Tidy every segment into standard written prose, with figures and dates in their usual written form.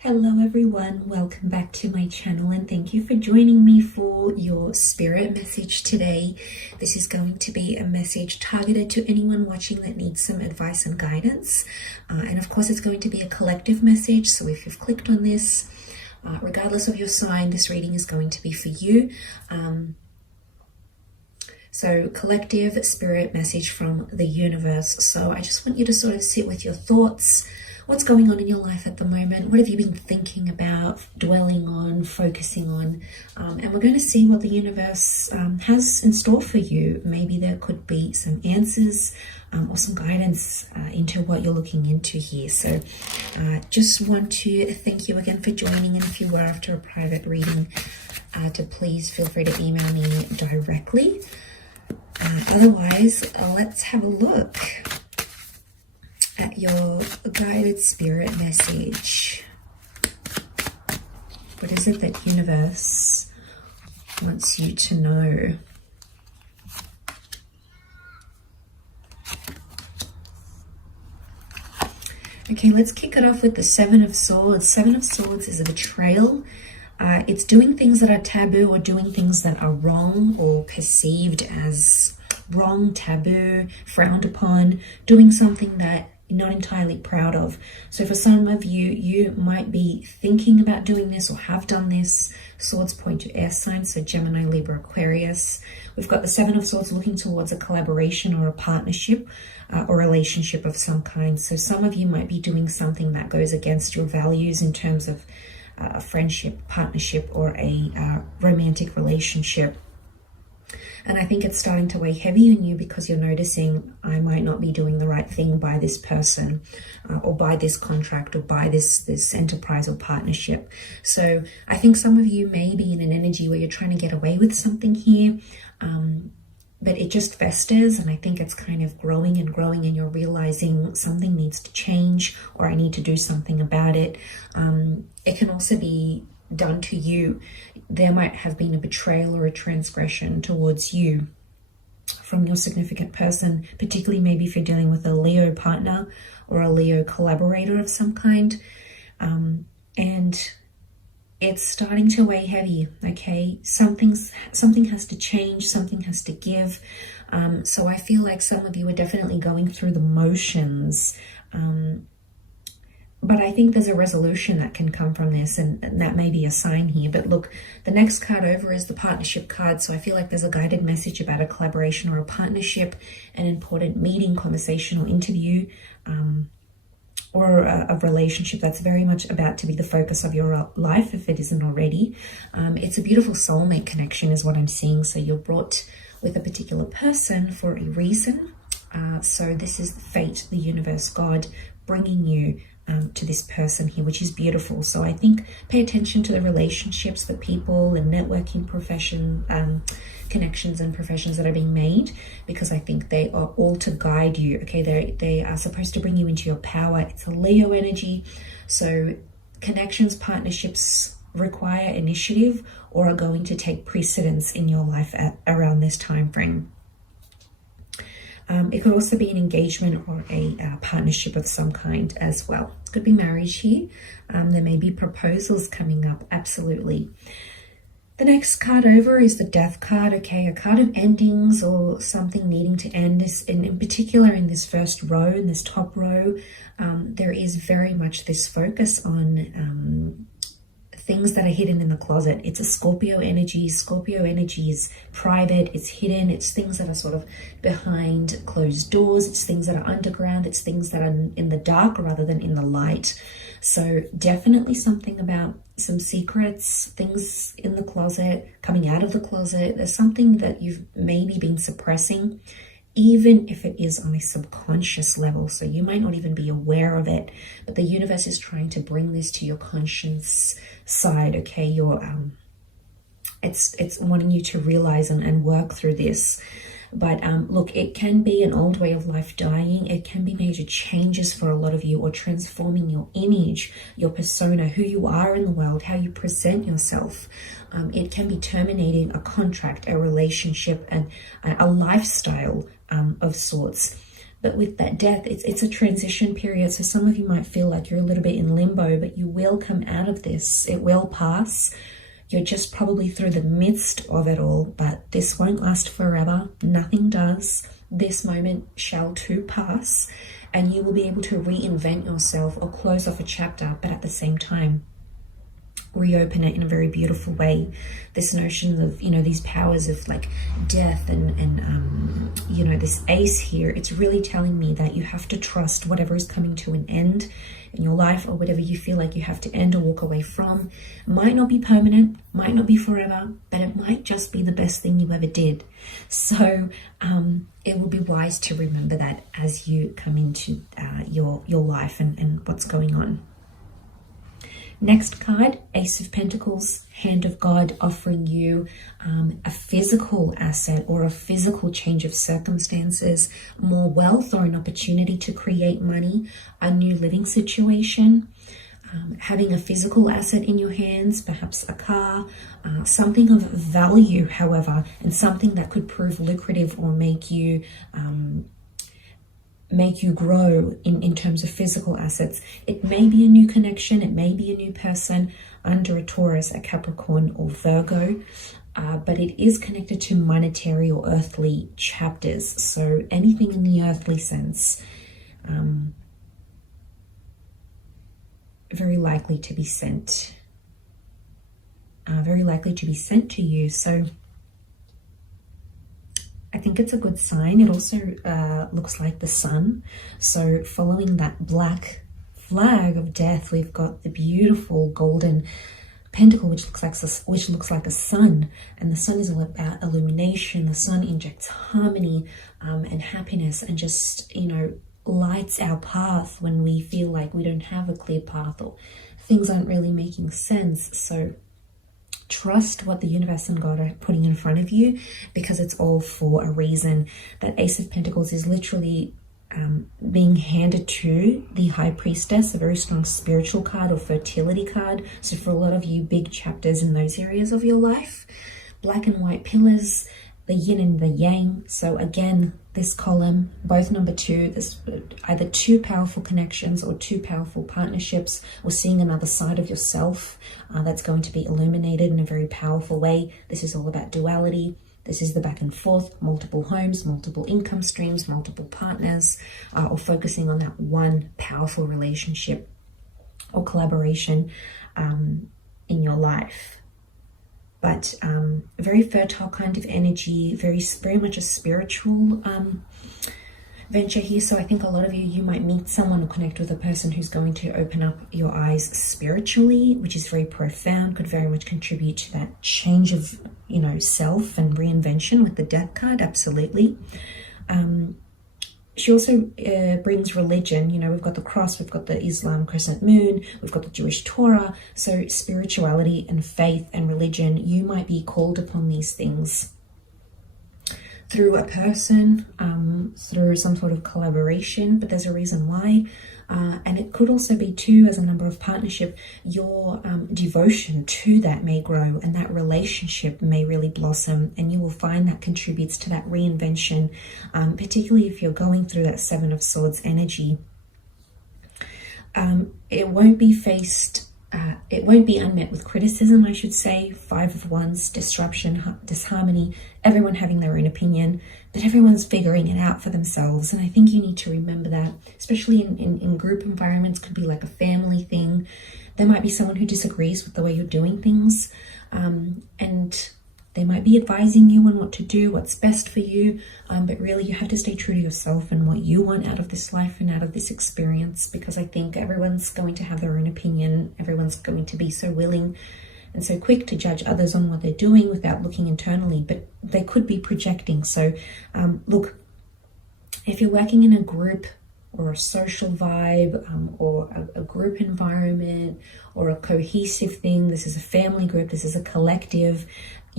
Hello everyone, welcome back to my channel and thank you for joining me for your spirit message today. This is going to be a message targeted to anyone watching that needs some advice and guidance. And of course it's going to be a collective message, so if you've clicked on this, regardless of your sign, this reading is going to be for you. So collective spirit message from the universe. So I just want you to sort of sit with your thoughts. What's going on in your life at the moment? What have you been thinking about, dwelling on, focusing on? And we're going to see what the universe has in store for you. Maybe there could be some answers or some guidance into what you're looking into here. So just want to thank you again for joining. And if you were after a private reading, to please feel free to email me directly. Otherwise, let's have a look at your guided spirit message. What is it that universe wants you to know? Okay, let's kick it off with the Seven of Swords. Seven of Swords is a betrayal. It's doing things that are taboo or doing things that are wrong or perceived as wrong, taboo, frowned upon, doing something that you're not entirely proud of. So for some of you, you might be thinking about doing this or have done this. Swords point to air signs, so Gemini, Libra, Aquarius. We've got the Seven of Swords looking towards a collaboration or a partnership or relationship of some kind. So some of you might be doing something that goes against your values in terms of a friendship, partnership, or a romantic relationship. And I think it's starting to weigh heavy on you because you're noticing, I might not be doing the right thing by this person or by this contract or by this enterprise or partnership. So I think some of you may be in an energy where you're trying to get away with something here, but it just festers, and I think it's kind of growing and growing, and you're realizing something needs to change or I need to do something about it. It can also be done to you. There might have been a betrayal or a transgression towards you from your significant person, particularly maybe if you're dealing with a Leo partner or a Leo collaborator of some kind. And it's starting to weigh heavy, okay? Something has to change, something has to give. So I feel like some of you are definitely going through the motions, but I think there's a resolution that can come from this, and that may be a sign here. But look, the next card over is the partnership card. So I feel like there's a guided message about a collaboration or a partnership, an important meeting, conversation, or interview, or a relationship that's very much about to be the focus of your life, if it isn't already. It's a beautiful soulmate connection is what I'm seeing. So you're brought with a particular person for a reason. So this is fate, the universe, God bringing you to this person here, which is beautiful. So I think pay attention to the relationships, the people and networking profession, connections and professions that are being made, because I think they are all to guide you. Okay, they are supposed to bring you into your power. It's a Leo energy. So connections, partnerships require initiative or are going to take precedence in your life around this time frame. It could also be an engagement or a partnership of some kind as well. It could be marriage here. There may be proposals coming up, absolutely. The next card over is the Death card, okay? A card of endings or something needing to end. In particular, in this first row, in this top row, there is very much this focus on things that are hidden in the closet. It's a Scorpio energy. Scorpio energy is private, it's hidden, it's things that are sort of behind closed doors, it's things that are underground, it's things that are in the dark rather than in the light. So definitely something about some secrets, things in the closet, coming out of the closet. There's something that you've maybe been suppressing, even if it is on a subconscious level. So you might not even be aware of it, but the universe is trying to bring this to your conscience side, okay? It's wanting you to realize and work through this. But look, it can be an old way of life dying. It can be major changes for a lot of you, or transforming your image, your persona, who you are in the world, how you present yourself. It can be terminating a contract, a relationship, and a lifestyle of sorts. But with that death, it's a transition period. So some of you might feel like you're a little bit in limbo, but you will come out of this. It will pass. You're just probably through the midst of it all, but this won't last forever. Nothing does. This moment shall too pass, and you will be able to reinvent yourself or close off a chapter, but at the same time, reopen it in a very beautiful way. This notion of, you know, these powers of like death and you know, this ace here, it's really telling me that you have to trust whatever is coming to an end in your life, or whatever you feel like you have to end or walk away from. It might not be permanent, might not be forever, but it might just be the best thing you ever did. So it will be wise to remember that as you come into your life and what's going on. Next card, Ace of Pentacles, Hand of God, offering you a physical asset or a physical change of circumstances, more wealth or an opportunity to create money, a new living situation, having a physical asset in your hands, perhaps a car, something of value, however, and something that could prove lucrative or make you grow in terms of physical assets. It may be a new connection, it may be a new person under a Taurus, a Capricorn, or Virgo, but it is connected to monetary or earthly chapters. So anything in the earthly sense, very likely to be sent to you. So I think it's a good sign. It also looks like the sun. So following that black flag of death, we've got the beautiful golden pentacle, which looks like a sun. And the sun is all about illumination. The sun injects harmony and happiness, and just, you know, lights our path when we feel like we don't have a clear path or things aren't really making sense. So trust what the universe and God are putting in front of you, because it's all for a reason. That Ace of Pentacles is literally being handed to the High Priestess, a very strong spiritual card or fertility card. So for a lot of you, big chapters in those areas of your life. Black and white pillars, the yin and the yang. So again, this column, both number 2, there's either 2 powerful connections or 2 powerful partnerships, or seeing another side of yourself that's going to be illuminated in a very powerful way. This is all about duality. This is the back and forth, multiple homes, multiple income streams, multiple partners, or focusing on that one powerful relationship or collaboration in your life. But a very fertile kind of energy, very much a spiritual venture here. So I think a lot of you might meet someone or connect with a person who's going to open up your eyes spiritually, which is very profound, could very much contribute to that change of, you know, self and reinvention with the death card. Absolutely. She also brings religion. You know, we've got the cross, we've got the Islam crescent moon, we've got the Jewish Torah. So spirituality and faith and religion, you might be called upon these things through a person, through some sort of collaboration, but there's a reason why. And it could also be too, as a number of partnership, your devotion to that may grow, and that relationship may really blossom, and you will find that contributes to that reinvention, particularly if you're going through that 7 of Swords energy. It won't be unmet with criticism, I should say. 5 of Wands, disruption, disharmony, everyone having their own opinion, but everyone's figuring it out for themselves. And I think you need to remember that, especially in group environments. Could be like a family thing. There might be someone who disagrees with the way you're doing things, and they might be advising you on what to do, what's best for you, but really you have to stay true to yourself and what you want out of this life and out of this experience, because I think everyone's going to have their own opinion. Everyone's going to be so willing and so quick to judge others on what they're doing without looking internally, but they could be projecting. So look, if you're working in a group or a social vibe, or a group environment or a cohesive thing, this is a family group, this is a collective,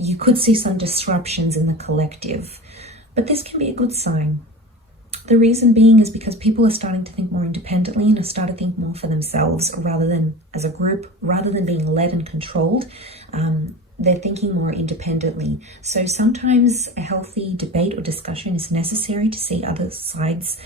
you could see some disruptions in the collective, but this can be a good sign. The reason being is because people are starting to think more independently and are starting to think more for themselves rather than as a group, rather than being led and controlled. They're thinking more independently. So sometimes a healthy debate or discussion is necessary to see other sides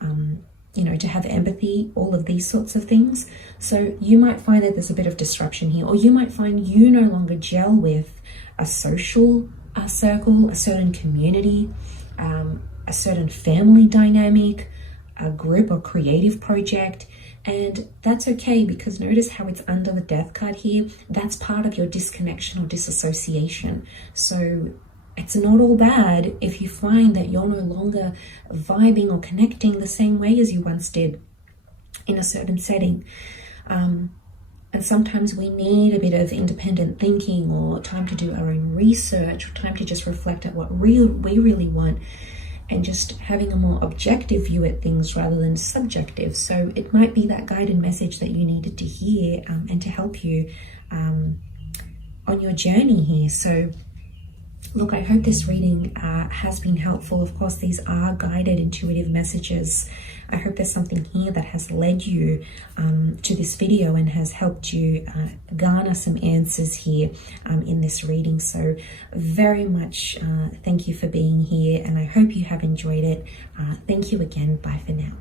you know, to have empathy, all of these sorts of things. So you might find that there's a bit of disruption here, or you might find you no longer gel with a social circle, a certain community, a certain family dynamic, a group or creative project. And that's okay, because notice how it's under the death card here. That's part of your disconnection or disassociation. So it's not all bad if you find that you're no longer vibing or connecting the same way as you once did in a certain setting. And sometimes we need a bit of independent thinking, or time to do our own research, or time to just reflect at what we really want, and just having a more objective view at things rather than subjective. So it might be that guided message that you needed to hear, and to help you on your journey here. So look, I hope this reading has been helpful. Of course, these are guided intuitive messages. I hope there's something here that has led you to this video and has helped you garner some answers here in this reading. So very much thank you for being here, and I hope you have enjoyed it. Thank you again. Bye for now.